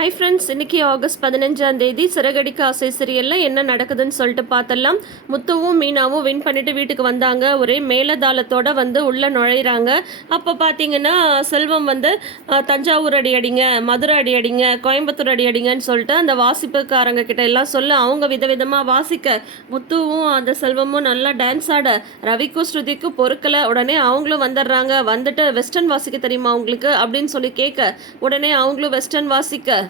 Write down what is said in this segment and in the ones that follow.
Hi friends இன்றைக்கி August பதினஞ்சாம் தேதி சிறகடிக்க ஆசை சீரியலில் என்ன நடக்குதுன்னு சொல்லிட்டு பார்த்தலாம் முத்துவும் மீனாவும் வின் பண்ணிட்டு வீட்டுக்கு வந்தாங்க. ஒரே மேலதாளத்தோடு வந்து உள்ளே நுழையிறாங்க. அப்போ பார்த்தீங்கன்னா செல்வம் வந்து தஞ்சாவூர் அடி அடிங்க மதுரை அடி அடிங்க கோயம்புத்தூர் அடி அடிங்கன்னு சொல்லிட்டு அந்த வாசிப்புக்காரங்க கிட்ட எல்லாம் சொல்ல அவங்க விதவிதமாக வாசிக்க முத்துவும் அந்த செல்வமும் நல்லா டான்ஸ் ஆட ரவிக்கும் ஸ்ருதிக்கும் பொறுக்கலை. உடனே அவங்களும் வந்துடுறாங்க. வந்துட்டு வெஸ்டர்ன் வாசிக்க தெரியுமா அவங்களுக்கு அப்படின்னு சொல்லி கேட்க உடனே அவங்களும் வெஸ்டர்ன் வாசிக்க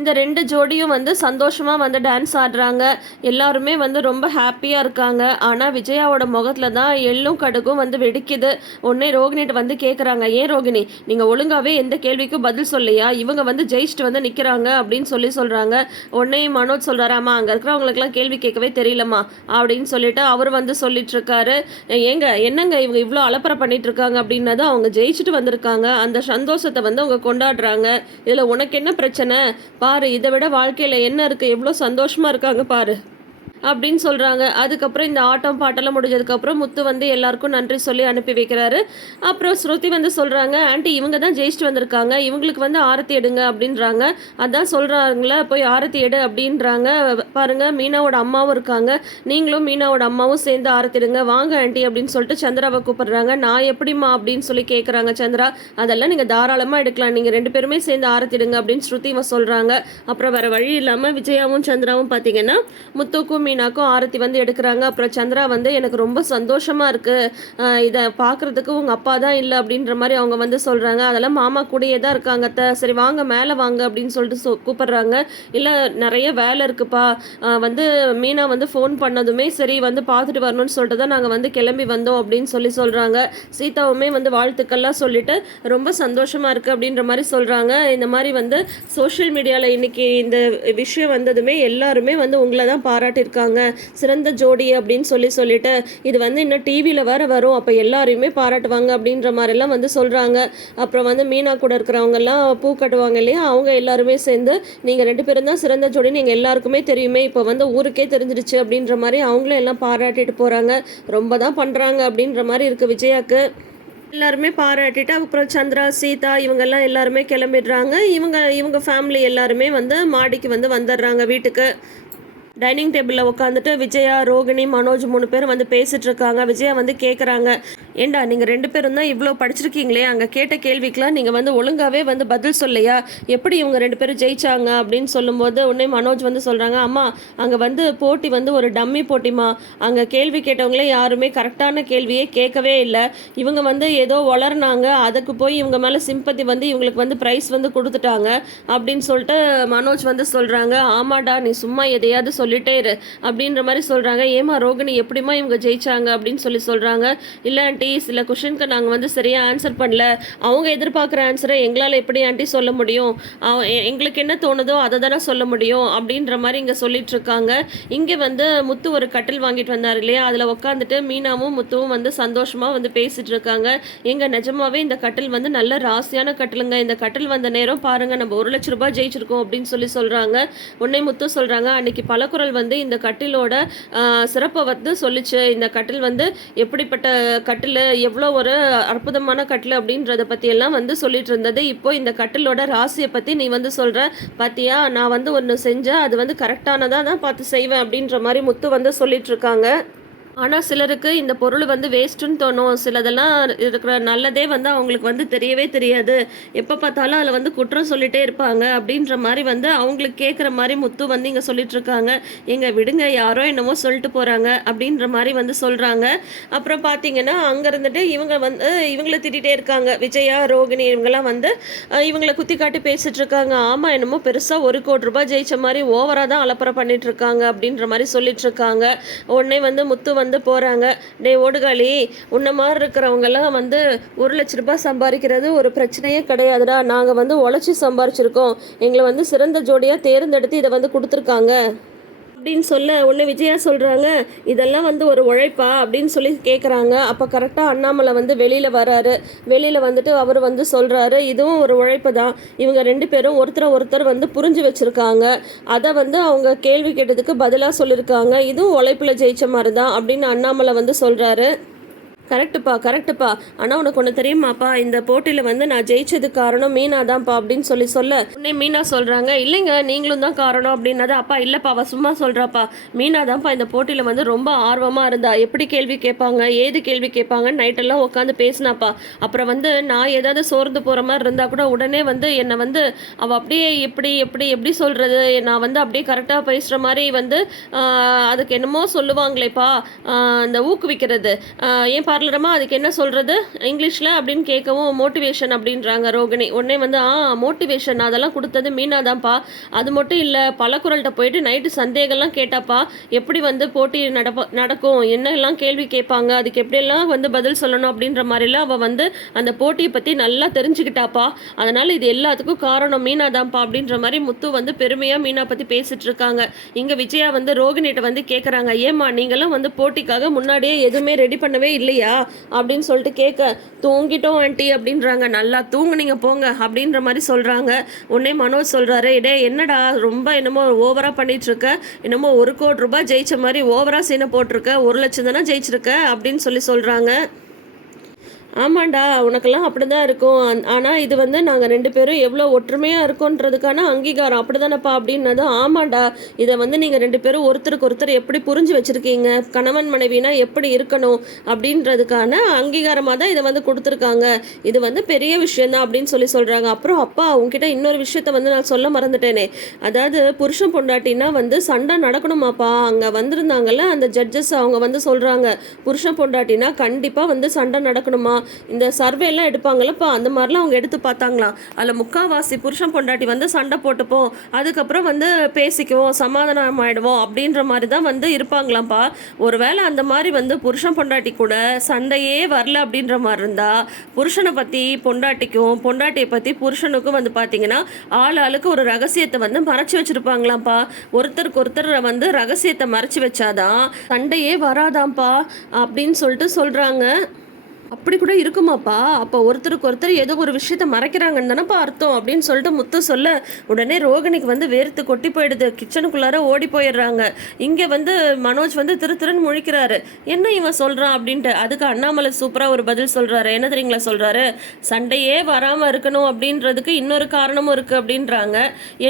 இந்த ரெண்டு ஜோடியும் வந்து சந்தோஷமாக வந்து டான்ஸ் ஆடுறாங்க. எல்லாருமே வந்து ரொம்ப ஹாப்பியாக இருக்காங்க. ஆனால் விஜயாவோட முகத்தில் தான் எள்ளும் கடுகும் வந்து வெடிக்குது. உடனே ரோகிணிட்டு வந்து கேட்குறாங்க ஏன் ரோகிணி நீங்கள் ஒழுங்காகவே எந்த கேள்விக்கும் பதில் சொல்லையா இவங்க வந்து ஜெயிச்சுட்டு வந்து நிற்கிறாங்க அப்படின்னு சொல்லி சொல்கிறாங்க உடனே மனோஜ் சொல்கிறாராம்மா அங்கே இருக்கிறவங்களுக்குலாம் கேள்வி கேட்கவே தெரியலம்மா அப்படின்னு சொல்லிட்டு அவர் வந்து சொல்லிட்டு இருக்காரு. ஏங்க என்னங்க இவங்க இவ்வளோ அலப்பறை பண்ணிட்டு இருக்காங்க அப்படின்னது அவங்க ஜெயிச்சுட்டு வந்திருக்காங்க. அந்த சந்தோஷத்தை வந்து அவங்க கொண்டாடுறாங்க. இதில் உனக்கு என்ன பிரச்சனை? பாரு இதை விட வாழ்க்கையில் என்ன இருக்குது எவ்வளோ சந்தோஷமாக இருக்காங்க பாரு. அப்படின்னு சொல்கிறாங்க அதுக்கப்புறம் இந்த ஆட்டம் பாட்டெல்லாம் முடிஞ்சதுக்கப்புறம் முத்து வந்து எல்லாருக்கும் நன்றி சொல்லி அனுப்பி வைக்கிறாரு. அப்புறம் ஸ்ருதி வந்து சொல்கிறாங்க ஆண்டி இவங்க தான் ஜெயிச்சுட்டு வந்திருக்காங்க. இவங்களுக்கு வந்து ஆரத்தி எடுங்க அப்படின்றாங்க. அதான் சொல்கிறாங்களே போய் ஆரத்தி எடு அப்படின்றாங்க. பாருங்க மீனாவோட அம்மாவும் இருக்காங்க. நீங்களும் மீனாவோட அம்மாவும் சேர்ந்து ஆரத்தி எடுங்க. வாங்க ஆண்டி அப்படின்னு சொல்லிட்டு சந்திராவை கூப்பிடுறாங்க. நான் எப்படிம்மா? அப்படின்னு சொல்லி கேட்குறாங்க சந்திரா. அதெல்லாம் நீங்கள் தாராளமாக எடுக்கலாம். நீங்கள் ரெண்டு பேருமே சேர்ந்து ஆரத்திடுங்க அப்படின்னு ஸ்ருதி சொல்கிறாங்க அப்புறம் வேறு வழி இல்லாமல் விஜயாவும் சந்திராவும் பார்த்தீங்கன்னா முத்துக்கும் மீனாக்கும் ஆரத்தி வந்து எடுக்கிறாங்க. அப்புறம் சந்திரா வந்து எனக்கு ரொம்ப சந்தோஷமாக இருக்குது இதை பார்க்குறதுக்கு உங்கள் அப்பா தான் இல்லை அப்படின்ற மாதிரி அவங்க வந்து சொல்கிறாங்க அதெல்லாம் மாமா கூடயே தான் இருக்காங்க அத்தை. சரி வாங்க மேலே வாங்க அப்படின்னு சொல்லிட்டு சொ கூப்பிடுறாங்க. இல்லை நிறைய வேலை இருக்குப்பா. வந்து மீனா வந்து ஃபோன் பண்ணதுமே சரி வந்து பார்த்துட்டு வரணும்னு சொல்லிட்டு தான் நாங்கள் வந்து கிளம்பி வந்தோம் அப்படின்னு சொல்லி சொல்கிறாங்க சீதாவுமே வந்து வாழ்த்துக்கள்லாம் சொல்லிட்டு ரொம்ப சந்தோஷமாக இருக்குது அப்படின்ற மாதிரி சொல்கிறாங்க இந்த மாதிரி வந்து சோஷியல் மீடியாவில் இன்றைக்கி இந்த விஷயம் வந்ததுமே எல்லாருமே வந்து உங்களை தான் பாராட்டியிருக்காங்க. சிறந்த ஜோடி அப்படின்னு சொல்லி சொல்லிட்டு இது வந்து இன்னும் டிவியில் வேறு வரும். அப்போ எல்லாரையுமே பாராட்டுவாங்க அப்படின்ற மாதிரிலாம் வந்து சொல்கிறாங்க அப்புறம் வந்து மீனா கூட இருக்கிறவங்கெல்லாம் பூ கட்டுவாங்க இல்லையா? அவங்க எல்லாருமே சேர்ந்து நீங்கள் ரெண்டு பேரும் தான் சிறந்த ஜோடின்னு நீங்கள் எல்லாருக்குமே தெரியுமே. இப்போ வந்து ஊருக்கே தெரிஞ்சிடுச்சு அப்படின்ற மாதிரி அவங்களும் எல்லாம் பாராட்டிட்டு போகிறாங்க ரொம்ப தான் பண்ணுறாங்க அப்படின்ற மாதிரி இருக்குது விஜயாக்கு. எல்லாருமே பாராட்டிட்டு அப்புறம் சந்திரா சீதா இவங்கெல்லாம் எல்லாருமே கிளம்பிடுறாங்க. இவங்க இவங்க ஃபேமிலி எல்லாருமே வந்து மாடிக்கு வந்து வந்துடுறாங்க வீட்டுக்கு. டைனிங் டேபிளில் உட்காந்துட்டு விஜயா ரோகிணி மனோஜ் மூணு பேரும் வந்து பேசிட்டு இருக்காங்க. விஜயா வந்து கேட்குறாங்க ஏண்டா நீங்கள் ரெண்டு பேரும் தான் இவ்வளோ படிச்சிருக்கீங்களே? அங்கே கேட்ட கேள்விக்கெலாம் நீங்கள் வந்து ஒழுங்காகவே வந்து பதில் சொல்லையா? எப்படி இவங்க ரெண்டு பேரும் ஜெயிச்சாங்க அப்படின்னு சொல்லும்போது உடனே மனோஜ் வந்து சொல்கிறாங்க அம்மா அங்கே வந்து போட்டி வந்து ஒரு டம்மி போட்டிமா அங்கே கேள்வி கேட்டவங்களே யாருமே கரெக்டான கேள்வியே கேட்கவே இல்லை. இவங்க வந்து ஏதோ வளர்னாங்க. அதுக்கு போய் இவங்க மேலே சிம்பத்தி வந்து இவங்களுக்கு வந்து ப்ரைஸ் வந்து கொடுத்துட்டாங்க. அப்படின்னு சொல்லிட்டு மனோஜ் வந்து சொல்கிறாங்க ஆமாடா நீ சும்மா எதையாவது சொல்லிட்டே இரு. அப்படின்ற மாதிரி சொல்கிறாங்க ஏமா ரோகிணி எப்படிம்மா இவங்க ஜெயிச்சாங்க? அப்படின்னு சொல்லி சொல்கிறாங்க இல்லை ஆண்டி சில கொஷனுக்கு நாங்கள் வந்து சரியாக ஆன்சர் பண்ணல. அவங்க எதிர்பார்க்குற ஆன்சரை எங்களால் எப்படி ஆண்டி சொல்ல முடியும்? எங்களுக்கு என்ன தோணுதோ அதை தானே சொல்ல முடியும்? அப்படின்ற மாதிரி இங்கே சொல்லிட்டு இருக்காங்க. இங்கே வந்து முத்து ஒரு கட்டில் வாங்கிட்டு வந்தார் இல்லையா? அதில் உட்காந்துட்டு மீனாவும் முத்துவும் வந்து சந்தோஷமாக வந்து பேசிகிட்டு இருக்காங்க. எங்கள் நிஜமாவே இந்த கட்டில் வந்து நல்ல ராசியான கட்டிலுங்க. இந்த கட்டில் வந்த நேரம் பாருங்க நம்ம ஒரு லட்ச ரூபாய் ஜெயிச்சிருக்கோம் அப்படின்னு சொல்லி சொல்கிறாங்க உன்னை முத்து சொல்கிறாங்க அன்னைக்கு பலக்குரல் வந்து இந்த கட்டிலோட சிறப்பை வந்து சொல்லிச்சு. இந்த கட்டில் வந்து எப்படிப்பட்ட கட்டில் எவ்வளோ ஒரு அற்புதமான கட்டில் அப்படின்றத பற்றியெல்லாம் வந்து சொல்லிட்டு இருந்தது. இப்போ இந்த கட்டிலோட ராசியை பற்றி நீ வந்து சொல்கிற பார்த்தியா நான் வந்து ஒன்று செஞ்சேன் அது வந்து கரெக்டானதாக தான் பார்த்து செய்வேன் அப்படின்ற மாதிரி முத்து வந்து சொல்லிட்டு இருக்காங்க. ஆனால் சிலருக்கு இந்த பொருள் வந்து வேஸ்ட்டுன்னு தோணும். சிலதெல்லாம் இருக்கிற நல்லதே வந்து அவங்களுக்கு வந்து தெரியவே தெரியாது. எப்போ பார்த்தாலும் அதில் வந்து குற்றம் சொல்லிட்டே இருப்பாங்க. அப்படின்ற மாதிரி வந்து அவங்களுக்கு கேட்குற மாதிரி முத்து வந்து இங்கே சொல்லிகிட்ருக்காங்க எங்கள் விடுங்க யாரோ என்னமோ சொல்லிட்டு போகிறாங்க அப்படின்ற மாதிரி வந்து சொல்கிறாங்க அப்புறம் பார்த்தீங்கன்னா அங்கே இருந்துட்டு இவங்க வந்து இவங்கள திட்டிகிட்டே இருக்காங்க. விஜயா ரோகிணி இவங்கெல்லாம் வந்து இவங்களை குத்தி காட்டி பேசிகிட்ருக்காங்க ஆமாம் என்னமோ பெருசாக ஒரு கோடி ரூபாய் ஜெயிச்ச மாதிரி ஓவராக தான் அலப்பறை பண்ணிகிட்ருக்காங்க இருக்காங்க அப்படின்ற மாதிரி சொல்லிகிட்ருக்காங்க உடனே வந்து முத்து வந்து போகிறாங்க டே ஓடுகாளி உன்ன மாதிரி இருக்கிறவங்கெல்லாம் வந்து ஒரு லட்ச ரூபாய் சம்பாதிக்கிறது ஒரு பிரச்சனையே கிடையாதுடா. நாங்கள் வந்து உழைச்சி சம்பாரிச்சிருக்கோம். எங்களை வந்து சிறந்த ஜோடியாக தேர்ந்தெடுத்து இதை வந்து கொடுத்துருக்காங்க. அப்படின்னு சொல்ல ஒன்று விஜயா சொல்கிறாங்க இதெல்லாம் வந்து ஒரு உழைப்பா அப்படின்னு சொல்லி கேட்குறாங்க அப்போ கரெக்டாக அண்ணாமலை வந்து வெளியில் வராரு. வெளியில் வந்துட்டு அவர் வந்து சொல்கிறாரு இதுவும் ஒரு உழைப்பு தான் இவங்க ரெண்டு பேரும் ஒருத்தரை ஒருத்தர் வந்து புரிஞ்சு வச்சுருக்காங்க. அதை வந்து அவங்க கேள்வி கேட்டதுக்கு பதிலாக சொல்லியிருக்காங்க இதுவும் உழைப்பில் ஜெயிச்ச மாதிரி தான் அப்படின்னு அண்ணாமலை வந்து சொல்கிறாரு கரெக்டுப்பா கரெக்டுப்பா ஆனால் உனக்கு ஒன்று தெரியுமாப்பா? இந்த போட்டியில் வந்து நான் ஜெயிச்சதுக்கு காரணம் மீனா தான்ப்பா அப்படின்னு சொல்லி சொல்ல. உடனே மீனா சொல்கிறாங்க இல்லைங்க நீங்களும் தான் காரணம் அப்படின்னது அப்பா இல்லைப்பா. அவள் சும்மா சொல்கிறாப்பா மீனா தான்ப்பா இந்த போட்டியில் வந்து ரொம்ப ஆர்வமாக இருந்தா. எப்படி கேள்வி கேட்பாங்க? ஏது கேள்வி கேட்பாங்க நைட்டெல்லாம் உட்காந்து பேசினாப்பா. அப்புறம் வந்து நான் ஏதாவது சோர்ந்து போகிற மாதிரி இருந்தால் கூட உடனே வந்து என்னை வந்து அவள் அப்படியே எப்படி எப்படி எப்படி சொல்கிறது நான் வந்து அப்படியே கரெக்டாக பேசுகிற மாதிரி வந்து அதுக்கு என்னமோ சொல்லுவாங்களேப்பா. இந்த அந்த ஊக்குவிக்கிறது ஏன் ஏன் பார்லரமா அதுக்கு என்ன சொல்கிறது இங்கிலீஷில் அப்படின்னு கேட்கவும் மோட்டிவேஷன் அப்படின்றாங்க ரோகிணி. உடனே வந்து ஆ மோட்டிவேஷன் அதெல்லாம் கொடுத்தது மீனாதான்ப்பா. அது மட்டும் இல்லை பலக்குரல்கிட்ட போயிட்டு நைட்டு சந்தேகம்லாம் கேட்டாப்பா. எப்படி வந்து போட்டி நடப்ப நடக்கும்? என்னெல்லாம் கேள்வி கேட்பாங்க? அதுக்கு எப்படியெல்லாம் வந்து பதில் சொல்லணும்? அப்படின்ற மாதிரிலாம் அவள் வந்து அந்த போட்டியை பற்றி நல்லா தெரிஞ்சுக்கிட்டாப்பா. அதனால் இது எல்லாத்துக்கும் காரணம் மீனாதான்ப்பா அப்படின்ற மாதிரி முத்து வந்து பெருமையாக மீனா பற்றி பேசிகிட்டு இருக்காங்க. இங்கே விஜயா வந்து ரோகிணிகிட்ட வந்து கேட்குறாங்க ஏம்மா நீங்களும் வந்து போட்டிக்காக முன்னாடியே எதுவுமே ரெடி பண்ணவே இல்லையா. அப்படின்னு சொல்லிட்டு கேட்க தூங்கிட்டோம் ஆண்டி அப்படின்றாங்க. நல்லா தூங்குனீங்க போங்க அப்படின்ற மாதிரி சொல்கிறாங்க உடனே மனோஜ் சொல்கிறாரு இடே என்னடா ரொம்ப என்னமோ ஓவராக பண்ணிகிட்ருக்க என்னமோ ஒரு கோடி ரூபாய் ஜெயிச்ச மாதிரி ஓவராக சீனை போட்டிருக்க? ஒரு லட்சம் தானே ஜெயிச்சிருக்க? அப்படின்னு சொல்லி சொல்கிறாங்க ஆமாண்டா உனக்கெல்லாம் அப்படி தான் இருக்கும் ஆனால் இது வந்து நாங்கள் ரெண்டு பேரும் எவ்வளோ ஒற்றுமையாக இருக்கோன்றதுக்கான அங்கீகாரம் அப்படி தானேப்பா அப்படின்னதும் ஆமாண்டா. இதை வந்து நீங்கள் ரெண்டு பேரும் ஒருத்தருக்கு ஒருத்தர் எப்படி புரிஞ்சு வச்சுருக்கீங்க? கணவன் மனைவினா எப்படி இருக்கணும் அப்படின்றதுக்கான அங்கீகாரமாக தான் இதை வந்து கொடுத்துருக்காங்க. இது வந்து பெரிய விஷயந்தான் அப்படின்னு சொல்லி சொல்கிறாங்க அப்புறம் அப்பா உங்ககிட்ட இன்னொரு விஷயத்த வந்து நான் சொல்ல மறந்துட்டேனே. அதாவது புருஷன் பொண்டாட்டினா வந்து சண்டை நடக்கணுமாப்பா. அங்கே வந்திருந்தாங்கல்ல அந்த ஜட்ஜஸ் அவங்க வந்து சொல்கிறாங்க புருஷன் பொண்டாட்டினா கண்டிப்பாக வந்து சண்டை நடக்கணுமா? இந்த சர்வே எல்லாம் எடுப்பாங்கல்லப்பா அந்த மாதிரிலாம் அவங்க எடுத்து பார்த்தாங்களாம். அதில் முக்காவாசி புருஷன் பொண்டாட்டி வந்து சண்டை போட்டுப்போம் அதுக்கப்புறம் வந்து பேசிக்குவோம் சமாதானம் ஆகிடுவோம் அப்படின்ற மாதிரி தான் வந்து இருப்பாங்களாம்ப்பா. ஒருவேளை அந்த மாதிரி வந்து புருஷன் பொண்டாட்டி கூட சண்டையே வரல அப்படின்ற மாதிரி இருந்தால் புருஷனை பற்றி பொண்டாட்டிக்கும் பொண்டாட்டியை பற்றி புருஷனுக்கும் வந்து பார்த்தீங்கன்னா ஆள் ஆளுக்கு ஒரு ரகசியத்தை வந்து மறைச்சு வச்சிருப்பாங்களாம்ப்பா. ஒருத்தருக்கு ஒருத்தர் வந்து ரகசியத்தை மறைச்சு வச்சாதான் சண்டையே வராதாம்ப்பா அப்படின்னு சொல்லிட்டு சொல்கிறாங்க அப்படி கூட இருக்குமாப்பா. அப்போ ஒருத்தருக்கு ஒருத்தர் ஏதோ ஒரு விஷயத்த மறைக்கிறாங்கன்னு தானப்பா அர்த்தம் அப்படின்னு சொல்லிட்டு முத்து சொல்ல உடனே ரோகிணிக்கு வந்து வேர்த்து கொட்டி போயிடுது. கிச்சனுக்குள்ளார ஓடி போயிடுறாங்க. இங்கே வந்து மனோஜ் வந்து திரு திருன்னு முழிக்கிறாரு. என்ன இவன் சொல்கிறான் அப்படின்ட்டு. அதுக்கு அண்ணாமலை சூப்பராக ஒரு பதில் சொல்கிறாரு என்ன தெரியுங்களா சொல்கிறாரு சண்டையே வராமல் இருக்கணும் அப்படின்றதுக்கு இன்னொரு காரணமும் இருக்குது அப்படின்றாங்க.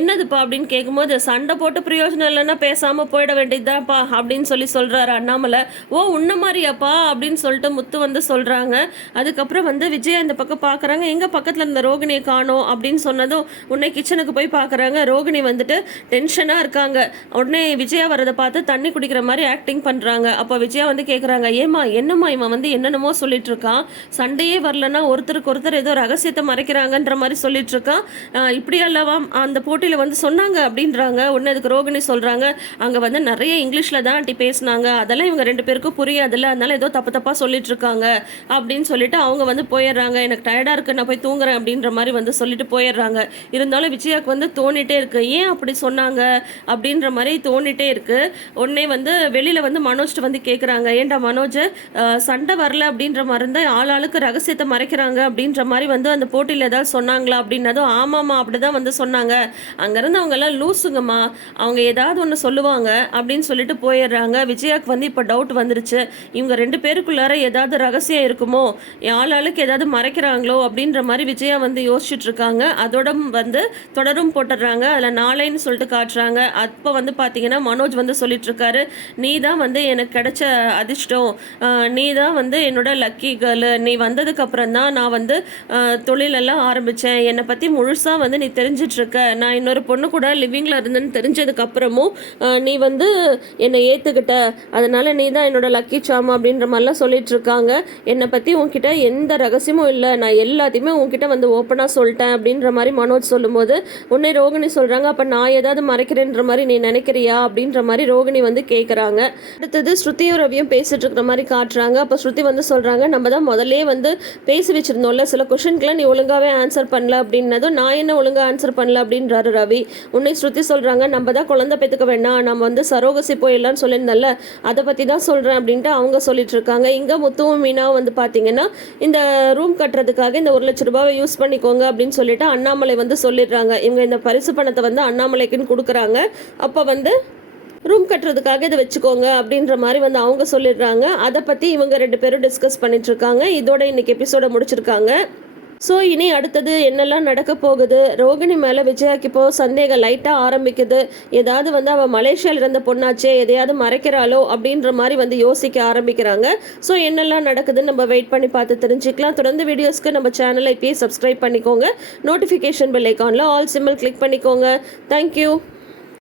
என்னதுப்பா அப்படின்னு கேட்கும்போது சண்டை போட்டு பிரயோஜனம் இல்லைன்னா பேசாமல் போயிட வேண்டியதுதான்ப்பா அப்படின்னு சொல்லி சொல்கிறாரு அண்ணாமலை. ஓ உன்ன மாதிரியாப்பா அப்படின்னு சொல்லிட்டு முத்து வந்து சொல்கிறாங்க அதுக்கப்புறம் வந்து விஜயா இந்த பக்கம் பார்க்குறாங்க எங்கள் பக்கத்தில் இருந்த ரோகிணியை காணோம் அப்படின்னு சொன்னதும் உடனே கிச்சனுக்கு போய் பார்க்குறாங்க ரோகிணி வந்துட்டு டென்ஷனாக இருக்காங்க. உடனே விஜயா வரதை பார்த்து தண்ணி குடிக்கிற மாதிரி ஆக்டிங் பண்ணுறாங்க அப்போ விஜயா வந்து கேட்குறாங்க ஏம்மா என்னம்மா இவன் வந்து என்னென்னமோ சொல்லிட்டு இருக்கான் சண்டையே வரலன்னா ஒருத்தருக்கு ஒருத்தர் ஏதோ ரகசியத்தை மறைக்கிறாங்கன்ற மாதிரி சொல்லிட்டு இருக்கான் இப்படி அல்லவா? அந்த போட்டியில் வந்து சொன்னாங்க அப்படின்றாங்க. உடனே அதுக்கு ரோகிணி சொல்கிறாங்க அங்கே வந்து நிறைய இங்கிலீஷில் தான் ஆண்டி பேசினாங்க. அதெல்லாம் இவங்க ரெண்டு பேருக்கும் புரியாதுல்ல. அதனால ஏதோ தப்பு தப்பாக சொல்லிட்டு இருக்காங்க அப்படின்னு சொல்லிட்டு அவங்க வந்து போயிடுறாங்க. எனக்கு டயர்டாக இருக்குது நான் போய் தூங்குறேன் அப்படின்ற மாதிரி வந்து சொல்லிட்டு போயிடுறாங்க. இருந்தாலும் விஜயாக்கு வந்து தோணிட்டே இருக்குது ஏன் அப்படி சொன்னாங்க அப்படின்ற மாதிரி தோணிட்டே இருக்குது உடனே வந்து வெளியில் வந்து மனோஜ்ட்டு வந்து கேட்குறாங்க ஏன்டா மனோஜ் சண்டை வரல அப்படின்ற மாதிரி இருந்தால் ஆள் ஆளுக்கு ரகசியத்தை மறைக்கிறாங்க அப்படின்ற மாதிரி வந்து அந்த போட்டியில் ஏதாவது சொன்னாங்களா அப்படின்னதும் ஆமாம்மா அப்படிதான் வந்து சொன்னாங்க. அங்கேருந்து அவங்கெல்லாம் லூசுங்கம்மா. அவங்க ஏதாவது ஒன்று சொல்லுவாங்க அப்படின்னு சொல்லிட்டு போயிடுறாங்க. விஜயாக்கு வந்து இப்போ டவுட் வந்துருச்சு. இவங்க ரெண்டு பேருக்குள்ளார ஏதாவது ரகசியம் இருக்கும் இருக்குமோ? ஆளுக்கு ஏதாவது மறைக்கிறாங்களோ? அப்படின்ற மாதிரி விஜயா வந்து யோசிச்சுட்டு இருக்காங்க. அதோட வந்து தொடரும் போட்டுடுறாங்க. அதில் நாளைன்னு சொல்லிட்டு காட்டுறாங்க. அப்போ வந்து பார்த்தீங்கன்னா மனோஜ் வந்து சொல்லிட்டு இருக்காரு நீ தான் வந்து எனக்கு கிடைச்ச அதிர்ஷ்டம். நீ தான் வந்து என்னோட லக்கி கேர்ளு நீ வந்ததுக்கப்புறம் தான் நான் வந்து தொழிலெல்லாம் ஆரம்பித்தேன் என்னை பற்றி முழுசாக வந்து நீ தெரிஞ்சிட்ருக்க நான் இன்னொரு பொண்ணு கூட லிவிங்கில் இருந்தேன்னு தெரிஞ்சதுக்கப்புறமும் நீ வந்து என்னை ஏற்றுக்கிட்ட அதனால் நீ தான் என்னோட லக்கி சாம் அப்படின்ற மாதிரிலாம் சொல்லிட்டு இருக்காங்க. என்னை பற்றி உன்கிட்ட எந்த ரகசியமும் இல்லை. நான் எல்லாத்தையுமே உன்கிட்ட வந்து ஓப்பனாக சொல்லிட்டேன் அப்படின்ற மாதிரி மனோஜ் சொல்லும்போது உன்னை ரோகிணி சொல்கிறாங்க அப்போ நான் ஏதாவது மறைக்கிறேன்ற மாதிரி நீ நினைக்கிறியா? அப்படின்ற மாதிரி ரோகிணி வந்து கேட்குறாங்க அடுத்தது ஸ்ருதியும் ரவியும் பேசிட்டு இருக்கிற மாதிரி காட்டுறாங்க. அப்போ ஸ்ருதி வந்து சொல்கிறாங்க நம்ம தான் முதல்லே வந்து பேசி வச்சுருந்தோம்ல. சில கொஷனுக்குலாம் நீ ஒழுங்காகவே ஆன்சர் பண்ணல அப்படின்னதும் நான் என்ன ஒழுங்காக ஆன்சர் பண்ணல? அப்படின்றாரு ரவி. உன்னை ஸ்ருதி சொல்கிறாங்க நம்ம தான் குழந்தை பெற்றுக்க வேண்டாம். நம்ம வந்து சரோகசி போயிடலாம்னு சொல்லியிருந்தல அதை பற்றி தான் சொல்கிறேன் அப்படின்ட்டு அவங்க சொல்லிட்டு இருக்காங்க. இங்கே முத்துவும் மீனாவும் வந்து பார்த்தீங்கன்னா இந்த ரூம் கட்டுறதுக்காக இந்த ஒரு லட்ச ரூபாவை யூஸ் பண்ணிக்கோங்க அப்படின்னு சொல்லிட்டு அண்ணாமலை வந்து சொல்லிடுறாங்க. இவங்க இந்த பரிசு பணத்தை வந்து அண்ணாமலைக்குன்னு கொடுக்குறாங்க. அப்போ வந்து ரூம் கட்டுறதுக்காக இதை வச்சுக்கோங்க அப்படின்ற மாதிரி வந்து அவங்க சொல்லிடுறாங்க. அதை பற்றி இவங்க ரெண்டு பேரும் டிஸ்கஸ் பண்ணிட்டு இருக்காங்க. இதோட இன்னைக்கு எபிசோட முடிச்சிருக்காங்க. ஸோ இனி அடுத்தது என்னெல்லாம் நடக்க போகுது? ரோகிணி மேலே விஜயாக்கு இப்போ சந்தேகம் லைட்டாக ஆரம்பிக்குது. ஏதாவது வந்து அவள் மலேசியாவில் இருந்த பொண்ணாச்சே எதையாவது மறைக்கிறாளோ அப்படின்ற மாதிரி வந்து யோசிக்க ஆரம்பிக்கிறாங்க. ஸோ என்னெல்லாம் நடக்குதுன்னு நம்ம வெயிட் பண்ணி பார்த்து தெரிஞ்சுக்கலாம். தொடர்ந்து வீடியோஸ்க்கு நம்ம சேனலை இப்பயே சப்ஸ்கிரைப் பண்ணிக்கோங்க. நோட்டிஃபிகேஷன் பெல் ஐக்கானில் ஆல் சிம்பிள் கிளிக் பண்ணிக்கோங்க. Thank you